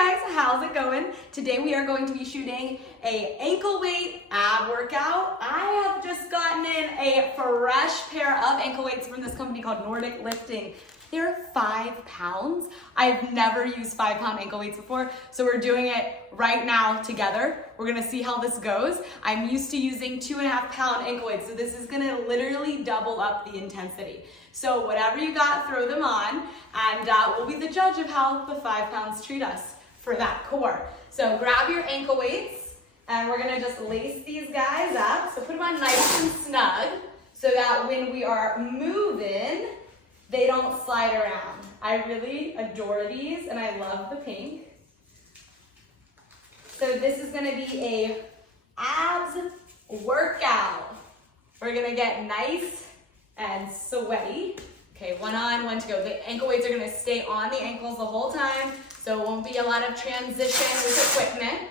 guys, how's it going? Today we are going to be shooting a ankle weight ab workout. I have just gotten in a fresh pair of ankle weights from this company called Nordic Lifting. They're 5 pounds. I've never used 5-pound ankle weights before, so we're doing it right now together. We're gonna see how this goes. I'm used to using 2.5-pound ankle weights, so this is gonna literally double up the intensity. So whatever you got, throw them on, and we'll be the judge of how the 5 pounds treat us for that core. So grab your ankle weights, and we're gonna just lace these guys up. So put them on nice and snug, so that when we are moving, they don't slide around. I really adore these, and I love the pink. So this is gonna be a abs workout. We're gonna get nice and sweaty. Okay, one on, one to go. The ankle weights are gonna stay on the ankles the whole time, so it won't be a lot of transition with equipment.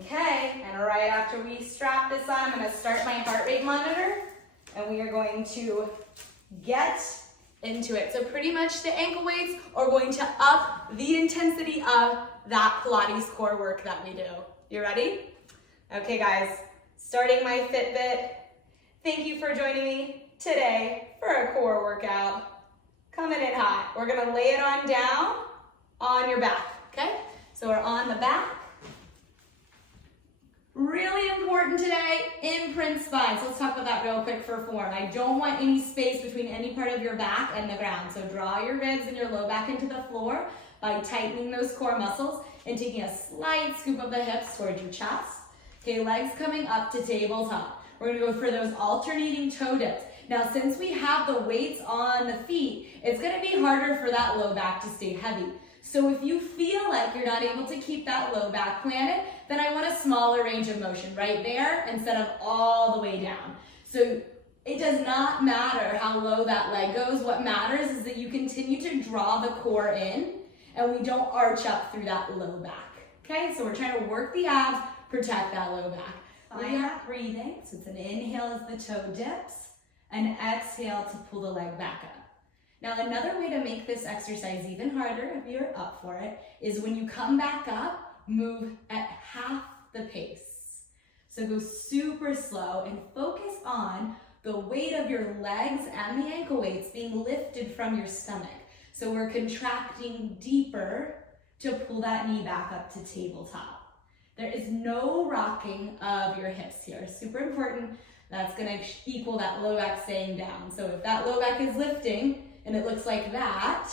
Okay, and right after we strap this on, I'm gonna start my heart rate monitor, and we are going to get into it. So pretty much the ankle weights are going to up the intensity of that Pilates core work that we do. You ready? Okay guys, starting my Fitbit. Thank you for joining me today for a core workout. Coming in hot. We're gonna lay it on down on your back, okay? So we're on the back. Really important today, imprint spine. So let's talk about that real quick for form. I don't want any space between any part of your back and the ground. So draw your ribs and your low back into the floor by tightening those core muscles and taking a slight scoop of the hips towards your chest. Okay, legs coming up to tabletop. We're gonna go for those alternating toe dips. Now, since we have the weights on the feet, it's gonna be harder for that low back to stay heavy. So if you feel like you're not able to keep that low back planted, then I want a smaller range of motion right there instead of all the way down. So it does not matter how low that leg goes. What matters is that you continue to draw the core in and we don't arch up through that low back. Okay, so we're trying to work the abs, protect that low back. We are breathing, so it's an inhale as the toe dips, and exhale to pull the leg back up. Now, another way to make this exercise even harder, if you're up for it, is when you come back up, move at half the pace. So go super slow and focus on the weight of your legs and the ankle weights being lifted from your stomach. So we're contracting deeper to pull that knee back up to tabletop. There is no rocking of your hips here. Super important. That's gonna equal that low back staying down. So if that low back is lifting, and it looks like that,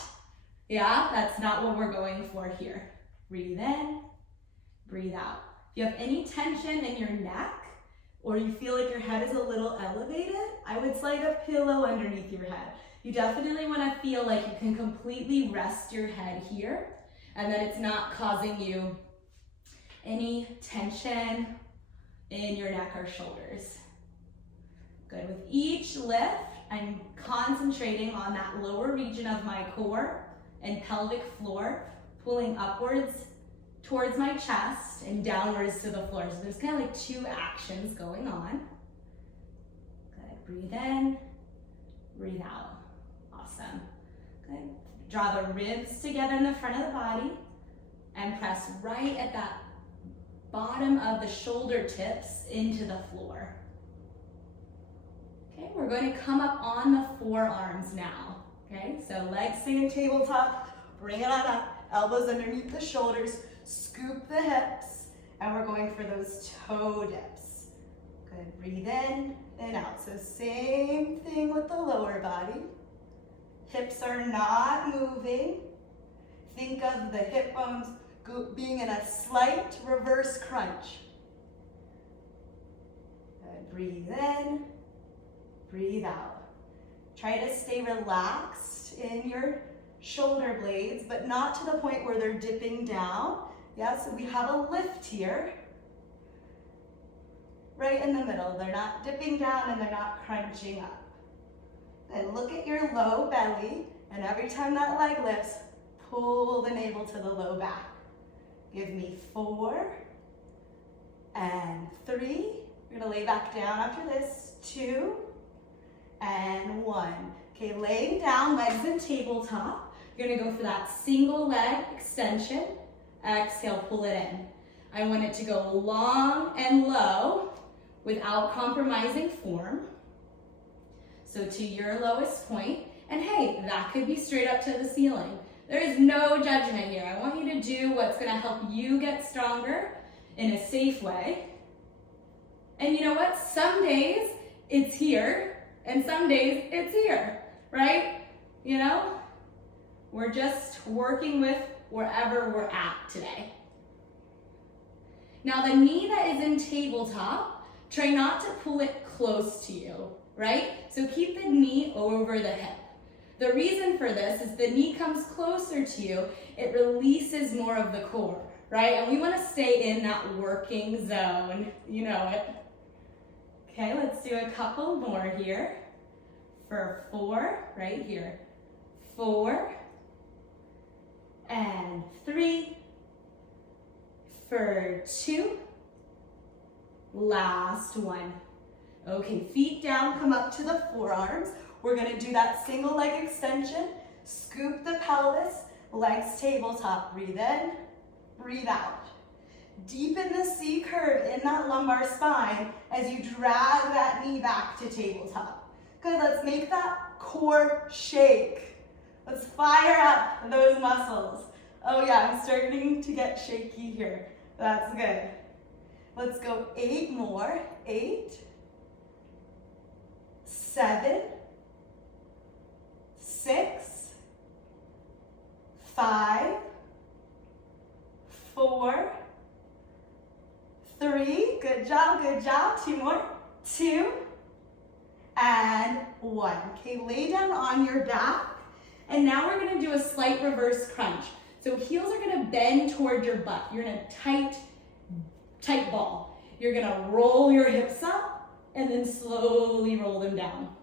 yeah, that's not what we're going for here. Breathe in, breathe out. If you have any tension in your neck, or you feel like your head is a little elevated, I would slide a pillow underneath your head. You definitely wanna feel like you can completely rest your head here, and that it's not causing you any tension in your neck or shoulders. Good, with each lift, I'm concentrating on that lower region of my core and pelvic floor, pulling upwards towards my chest and downwards to the floor. So there's kind of like 2 actions going on. Good, breathe in, breathe out. Awesome. Good, draw the ribs together in the front of the body and press right at that bottom of the shoulder tips into the floor. Okay, we're going to come up on the forearms now. Okay, so legs staying tabletop, bring it on up, elbows underneath the shoulders, scoop the hips, and we're going for those toe dips. Good, breathe in and out. So same thing with the lower body. Hips are not moving. Think of the hip bones being in a slight reverse crunch. Good, breathe in. Breathe out. Try to stay relaxed in your shoulder blades, but not to the point where they're dipping down. Yeah, so we have a lift here, right in the middle. They're not dipping down and they're not crunching up. And look at your low belly, and every time that leg lifts, pull the navel to the low back. Give me 4 and 3. You're gonna lay back down after this. 2 and 1. Okay, laying down, legs in tabletop. You're gonna go for that single leg extension. Exhale, pull it in. I want it to go long and low without compromising form. So to your lowest point, and hey, that could be straight up to the ceiling. There is no judgment here. I want you to do what's gonna help you get stronger in a safe way. And you know what? Some days it's here, and some days it's here, right? You know? We're just working with wherever we're at today. Now the knee that is in tabletop, try not to pull it close to you, right? So keep the knee over the hip. The reason for this is the knee comes closer to you, it releases more of the core, right? And we want to stay in that working zone, you know it. Okay, let's do a couple more here. For 4, right here. 4, and 3, for 2, last one. Okay, feet down, come up to the forearms. We're gonna do that single leg extension, scoop the pelvis, legs tabletop, breathe in, breathe out. Deepen the C curve in that lumbar spine as you drag that knee back to tabletop. Good, let's make that core shake. Let's fire up those muscles. Oh yeah, I'm starting to get shaky here. That's good. Let's go 8 more. 8, 7, 6, 5, 4, 3, good job, 2 more, 2, and 1. Okay, lay down on your back, and now we're gonna do a slight reverse crunch. So heels are gonna bend toward your butt. You're in a tight ball. You're gonna roll your hips up, and then slowly roll them down.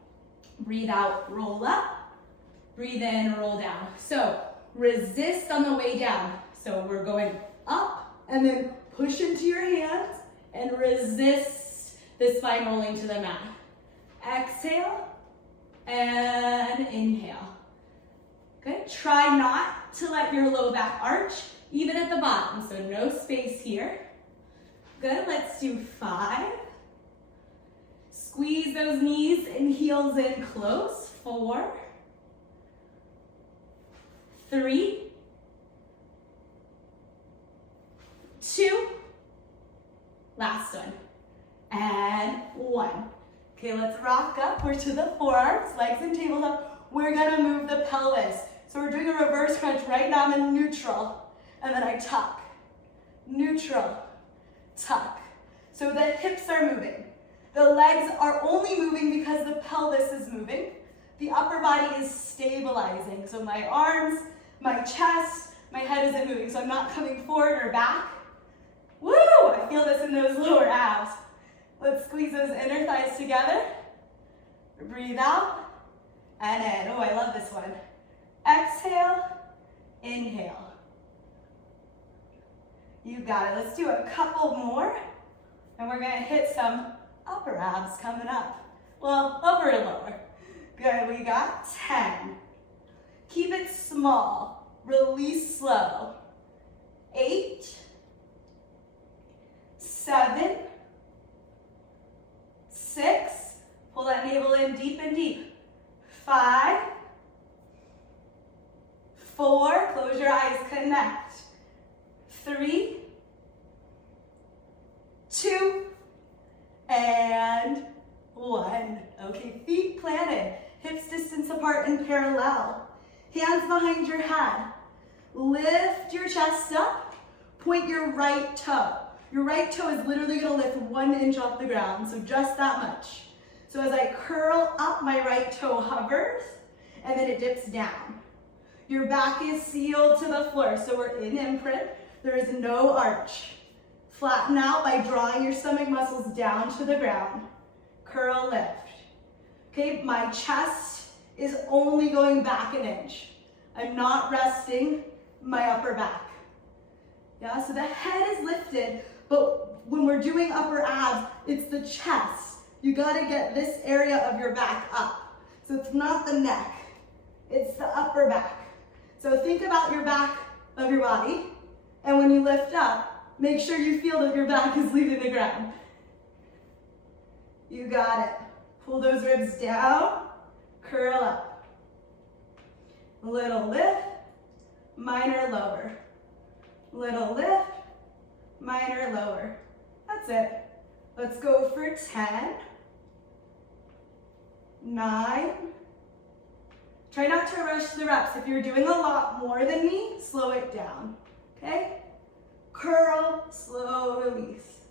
Breathe out, roll up. Breathe in, roll down. So resist on the way down. So we're going up and then push into your hands and resist the spine rolling to the mat. Exhale and inhale. Good. Try not to let your low back arch, even at the bottom. So no space here. Good. Let's do 5. Squeeze those knees and heels in close. 4, 3, 2, last one, and 1. Okay, let's rock up. We're to the forearms, legs and tabletop. We're gonna move the pelvis. So we're doing a reverse crunch. Right now I'm in neutral, and then I tuck, neutral, tuck. So the hips are moving. The legs are only moving because the pelvis is moving. The upper body is stabilizing. So my arms, my chest, my head isn't moving. So I'm not coming forward or back. Woo! I feel this in those lower abs. Let's squeeze those inner thighs together. Breathe out and in. Oh, I love this one. Exhale, inhale. You got it. Let's do a couple more. And we're gonna hit some upper abs coming up. Well, upper and lower. Good, we got 10. Keep it small, release slow. 8, 7, 6, pull that navel in deep and deep. 5, 4, close your eyes, connect. 3, 2, and 1. Okay, feet planted, hips distance apart and parallel. Hands behind your head. Lift your chest up, point your right toe. Your right toe is literally gonna lift 1 inch off the ground, so just that much. So as I curl up, my right toe hovers, and then it dips down. Your back is sealed to the floor, so we're in imprint. There is no arch. Flatten out by drawing your stomach muscles down to the ground. Curl, lift. Okay, my chest is only going back 1 inch. I'm not resting my upper back. Yeah, so the head is lifted, but when we're doing upper abs, it's the chest. You gotta get this area of your back up. So it's not the neck, it's the upper back. So think about your back of your body, and when you lift up, make sure you feel that your back is leaving the ground. You got it. Pull those ribs down, curl up. Little lift, minor lower. Little lift, minor lower. That's it. Let's go for 10, 9. Try not to rush the reps. If you're doing a lot more than me, slow it down, okay? Curl, slow release.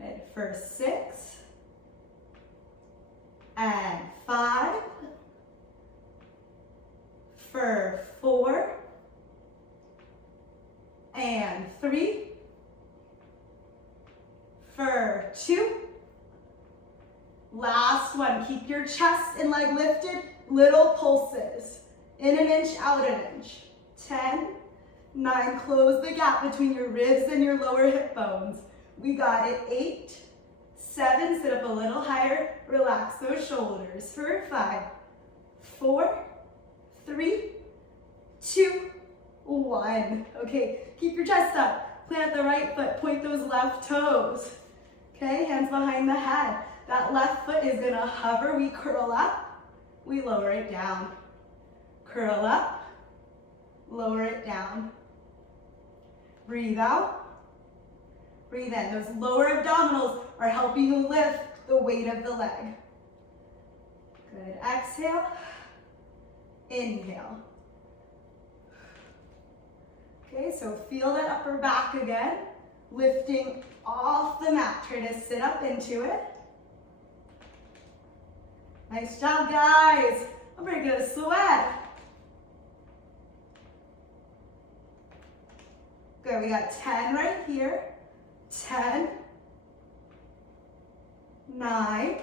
And for 6, and 5, for 4, and 3, for 2. Last one, keep your chest and leg lifted, little pulses. In an inch, out an inch. 10, 9, close the gap between your ribs and your lower hip bones. We got it. 8, 7, sit up a little higher, relax those shoulders. For 5, 4, 3, 2, 1. Okay, keep your chest up. Plant the right foot, point those left toes. Okay, hands behind the head. That left foot is gonna hover. We curl up, we lower it down. Curl up, lower it down. Breathe out, breathe in. Those lower abdominals are helping you lift the weight of the leg. Good, exhale, inhale. Okay, so feel that upper back again, lifting off the mat. Try to sit up into it. Nice job, guys. I'm ready to get a sweat. Good, we got 10 right here. 10, 9,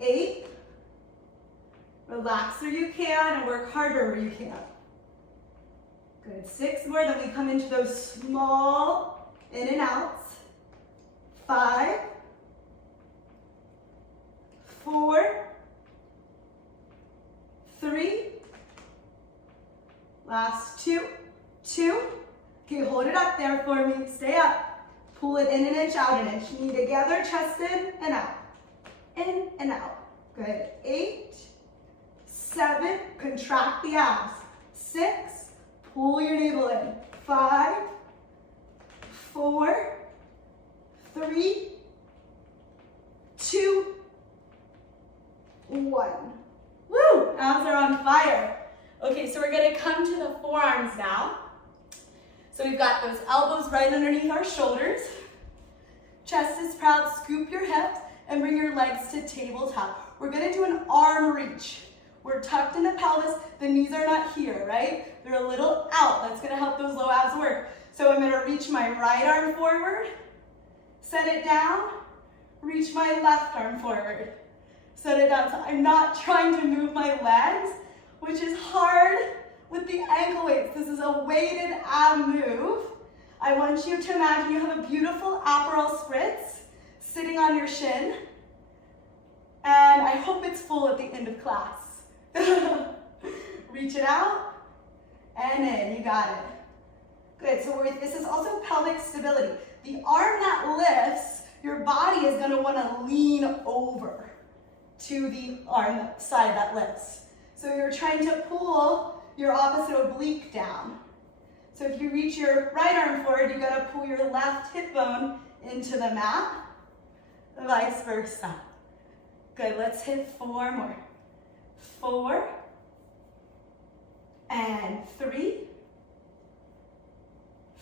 8. Relax where you can and work harder where you can. Good, 6 more, then we come into those small in and outs. 5, 4, 3, last 2, 2. Okay, hold it up there for me, stay up. Pull it in an inch, out an inch. Knee together, chest in and out. In and out. Good, 8, 7, contract the abs. 6, pull your navel in. 5, 4, 3, 2, 1. Woo! Abs are on fire. Okay, so we're gonna come to the forearms now. So we've got those elbows right underneath our shoulders. Chest is proud, scoop your hips and bring your legs to tabletop. We're gonna do an arm reach. We're tucked in the pelvis, the knees are not here, right? They're a little out. That's gonna help those low abs work. So I'm gonna reach my right arm forward, set it down, reach my left arm forward, set it down. So I'm not trying to move my legs, which is hard with the ankle weights. This is a weighted ab move. I want you to imagine you have a beautiful Aperol Spritz sitting on your shin. And I hope it's full at the end of class. Reach it out and in, you got it. Good, so this is also pelvic stability. The arm that lifts, your body is gonna wanna lean over to the arm side that lifts. So you're trying to pull your opposite oblique down. So if you reach your right arm forward, you gotta pull your left hip bone into the mat, vice versa. Good, let's hit 4 more. 4, and 3,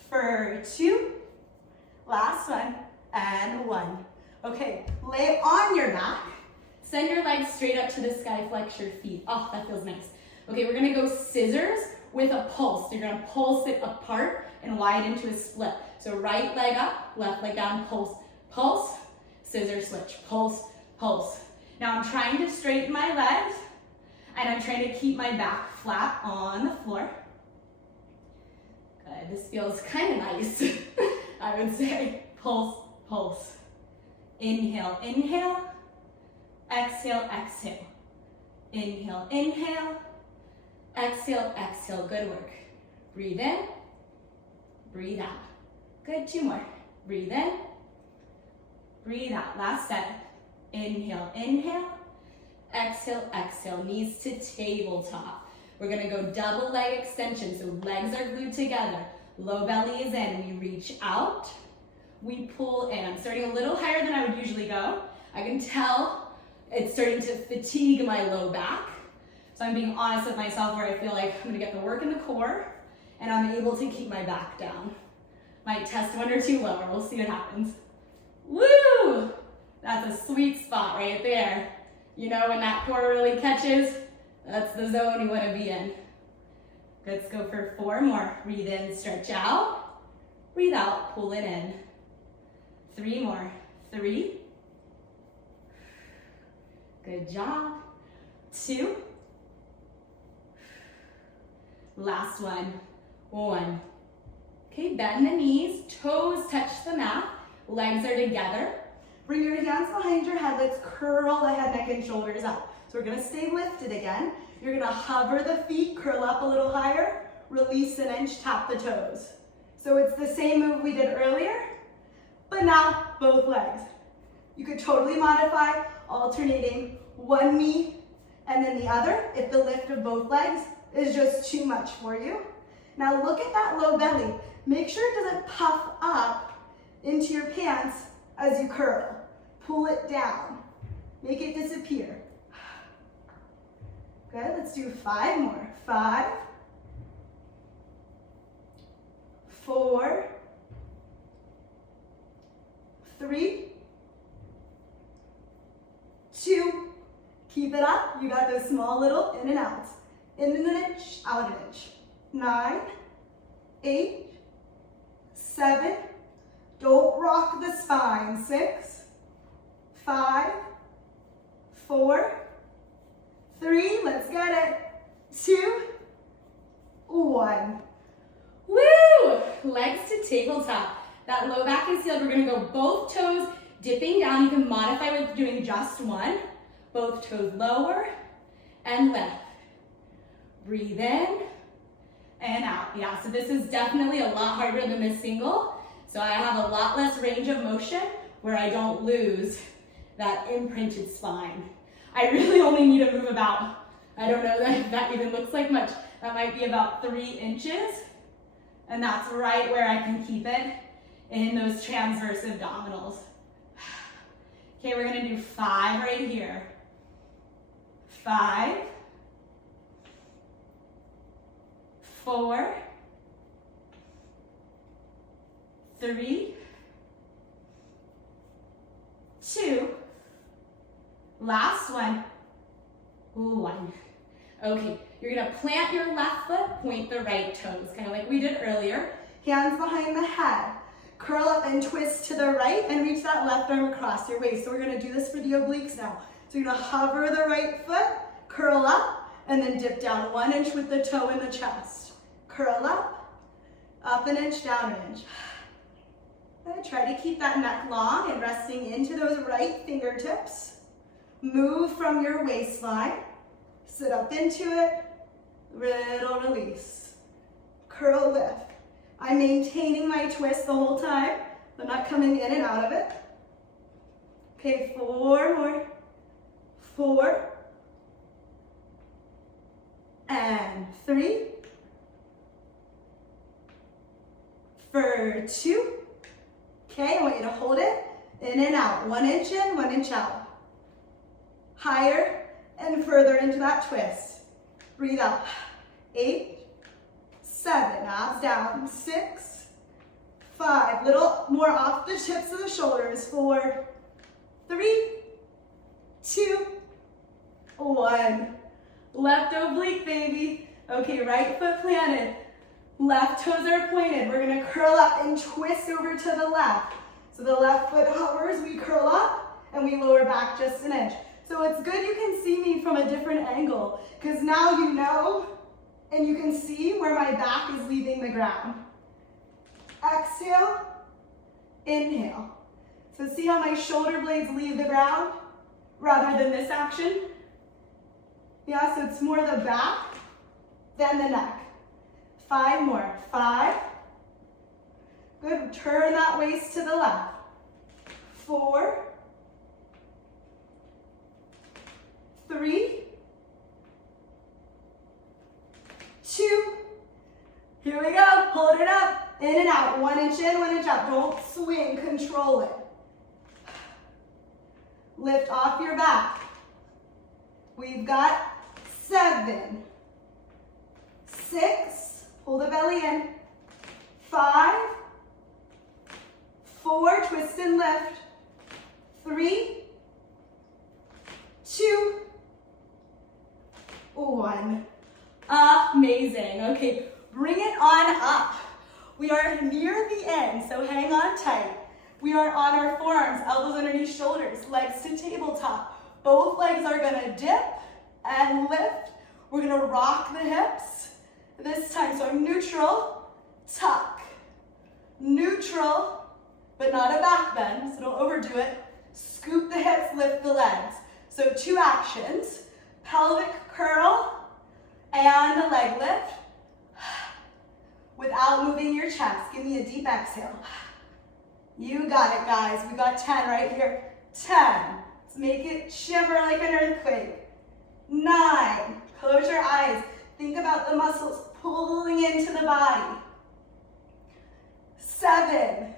for 2, last one, and 1. Okay, lay on your back. Send your legs straight up to the sky, flex your feet. Oh, that feels nice. Okay, we're gonna go scissors with a pulse. You're gonna pulse it apart and widen into a split. So right leg up, left leg down, pulse, pulse, scissor switch, pulse, pulse. Now I'm trying to straighten my legs and I'm trying to keep my back flat on the floor. Good, this feels kind of nice, I would say. Pulse, pulse. Inhale, inhale. Exhale, exhale. Inhale, inhale. exhale, exhale, good work. Breathe in, breathe out. Good, 2 more. Breathe in, breathe out. Last set. Inhale, inhale, exhale, exhale. Knees to tabletop. We're gonna go double leg extension, so legs are glued together. Low belly is in. We reach out, we pull in. I'm starting a little higher than I would usually go. I can tell it's starting to fatigue my low back. So I'm being honest with myself where I feel like I'm gonna get the work in the core and I'm able to keep my back down. Might test 1 or 2 lower, we'll see what happens. Woo! That's a sweet spot right there. You know when that core really catches, that's the zone you wanna be in. Let's go for 4 more. Breathe in, stretch out. Breathe out, pull it in. 3 more. 3. Good job. 2. Last one. 1. Okay, bend the knees, toes touch the mat, legs are together. Bring your hands behind your head. Let's curl the head, neck, and shoulders up. So we're gonna stay lifted again. You're gonna hover the feet, curl up a little higher, release an inch, tap the toes. So it's the same move we did earlier, but now both legs. You could totally modify, alternating one knee and then the other if the lift of both legs is just too much for you. Now look at that low belly. Make sure it doesn't puff up into your pants as you curl. Pull it down. Make it disappear. Good, let's do 5 more. 5, 4, 3, 2, keep it up. You got this small little in and out. In an inch, out an inch. 9, 8, 7, don't rock the spine. 6, 5, 4, 3, let's get it. 2, 1. Woo! Legs to tabletop. That low back is sealed. We're gonna go both toes dipping down. You can modify with doing just one. Both toes lower and lift. Breathe in and out. Yeah, so this is definitely a lot harder than the single. So I have a lot less range of motion where I don't lose that imprinted spine. I really only need to move about, I don't know if that even looks like much. That might be about 3 inches. And that's right where I can keep it in those transverse abdominals. Okay, we're gonna do 5 right here. 5, 4, 3, 2, last one, 1. Okay, you're gonna plant your left foot, point the right toes, kind of like we did earlier. Hands behind the head. Curl up and twist to the right and reach that left arm across your waist. So we're gonna do this for the obliques now. So you're gonna hover the right foot, curl up, and then dip down 1 inch with the toe in the chest. Curl up an inch, down an inch. Okay, try to keep that neck long and resting into those right fingertips. Move from your waistline. Sit up into it, little release. Curl, lift. I'm maintaining my twist the whole time. I'm not coming in and out of it. Okay, 4 more. 4. And 3. For 2. Okay, I want you to hold it in and out. 1 inch in, 1 inch out. Higher and further into that twist. Breathe out. 8, 7, abs down. 6, 5, little more off the tips of the shoulders. 4, 3, 2, 1. Left oblique, baby. Okay, right foot planted. Left toes are pointed. We're gonna curl up and twist over to the left. So the left foot hovers, we curl up, and we lower back just an inch. So it's good you can see me from a different angle, because now you know, and you can see where my back is leaving the ground. Exhale, inhale. So see how my shoulder blades leave the ground rather than this action? Yeah, so it's more the back then the neck. 5 more. 5. Good. Turn that waist to the left. 4. 3. 2. Here we go. Hold it up. In and out. 1 inch in, 1 inch out. Don't swing. Control it. Lift off your back. We've got 7. 6. Pull the belly in. 5. 4. Twist and lift. 3. 2. 1. Amazing. Okay, bring it on up. We are near the end, so hang on tight. We are on our forearms, elbows underneath shoulders, legs to tabletop. Both legs are gonna dip and lift. We're gonna rock the hips this time. So neutral, tuck. Neutral, but not a back bend, so don't overdo it. Scoop the hips, lift the legs. So 2 actions, pelvic curl and a leg lift without moving your chest. Give me a deep exhale. You got it, guys. We got 10 right here. 10. Let's make it shiver like an earthquake. 9. Close your eyes. Think about the muscles pulling into the body. 7.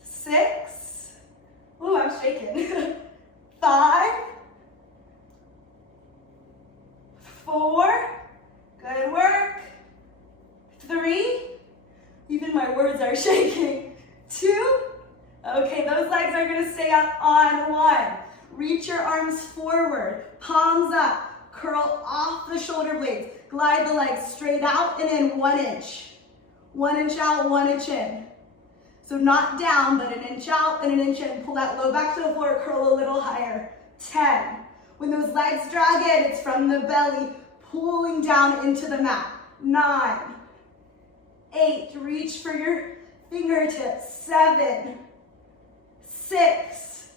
6. Ooh, I'm shaking. 5. 4. Good work. 3. Even my words are shaking. 2. Okay, those legs are gonna stay up on 1. Reach your arms forward, palms up, curl off the shoulder blades. Glide the legs straight out and in 1 inch. 1 inch out, 1 inch in. So not down, but an inch out and an inch in. Pull that low back to the floor, curl a little higher. 10. When those legs drag in, it's from the belly, pulling down into the mat. 9. 8, reach for your fingertips. 7. 6.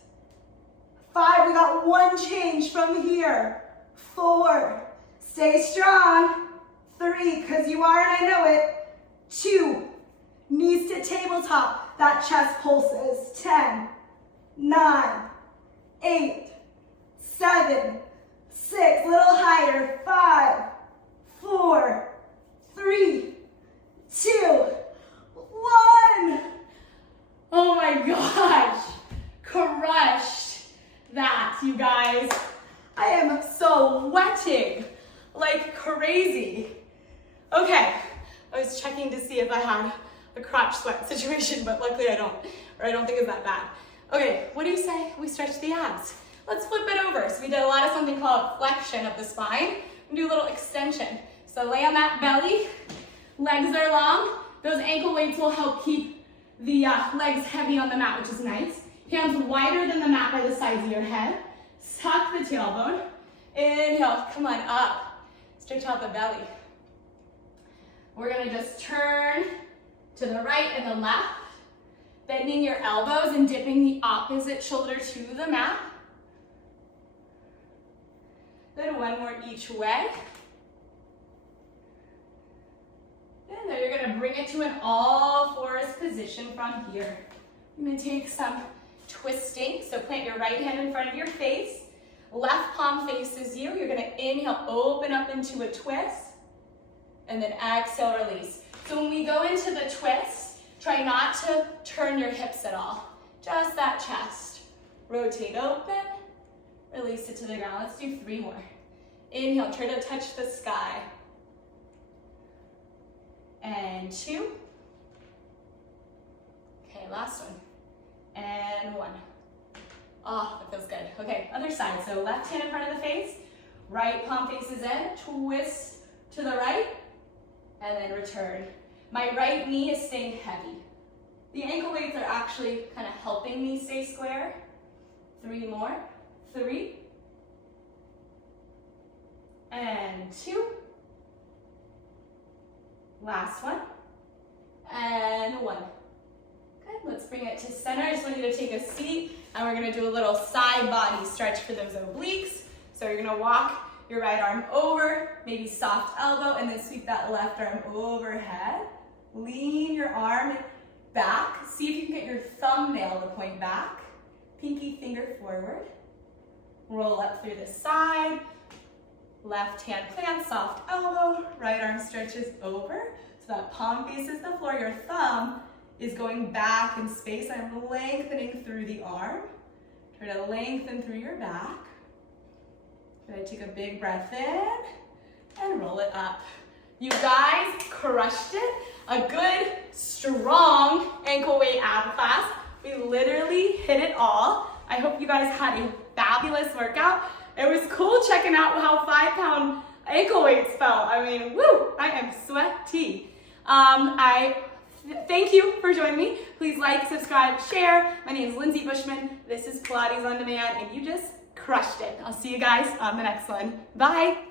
5, we got 1 change from here. 4, stay strong. 3, because you are and I know it. 2, knees to tabletop, that chest pulses. 10, 9, 8, 7, 6, little higher. 5, 4, 3, 2, 1. Oh my gosh, crushed that, you guys. I am so sweating like crazy. Okay, I was checking to see if I had a crotch sweat situation, but luckily I don't, or I don't think it's that bad. Okay, what do you say we stretch the abs? Let's flip it over. So we did a lot of something called flexion of the spine. And do a little extension. So lay on that belly, legs are long. Those ankle weights will help keep the legs heavy on the mat, which is nice. Hands wider than the mat by the sides of your head. Tuck the tailbone. Inhale, come on up. Stretch out the belly. We're gonna just turn to the right and the left, bending your elbows and dipping the opposite shoulder to the mat. Then 1 more each way. And then you're gonna bring it to an all fours position from here. I'm gonna take some twisting. So plant your right hand in front of your face. Left palm faces you. You're gonna inhale, open up into a twist. And then exhale, release. So when we go into the twist, try not to turn your hips at all. Just that chest. Rotate open, release it to the ground. Let's do 3 more. Inhale, try to touch the sky. And 2. Okay, last one. And 1. Oh, that feels good. Okay, other side. So left hand in front of the face, right palm faces in, twist to the right, and then return. My right knee is staying heavy. The ankle weights are actually kind of helping me stay square. 3 more. 3. And 2. Last one. And 1. Good, let's bring it to center. I just want you to take a seat, and we're gonna do a little side body stretch for those obliques. So you're gonna walk your right arm over, maybe soft elbow, and then sweep that left arm overhead. Lean your arm back. See if you can get your thumbnail to point back. Pinky finger forward. Roll up through the side. Left hand plants, soft elbow. Right arm stretches over. So that palm faces the floor. Your thumb is going back in space. I'm lengthening through the arm. Try to lengthen through your back. Try to take a big breath in and roll it up. You guys crushed it. A good, strong ankle weight ab class. We literally hit it all. I hope you guys had a fabulous workout. It was cool checking out how 5-pound ankle weights felt. I mean, woo, I am sweaty. Thank you for joining me. Please like, subscribe, share. My name is Lindsay Bushman. This is Pilates On Demand, and you just crushed it. I'll see you guys on the next one. Bye.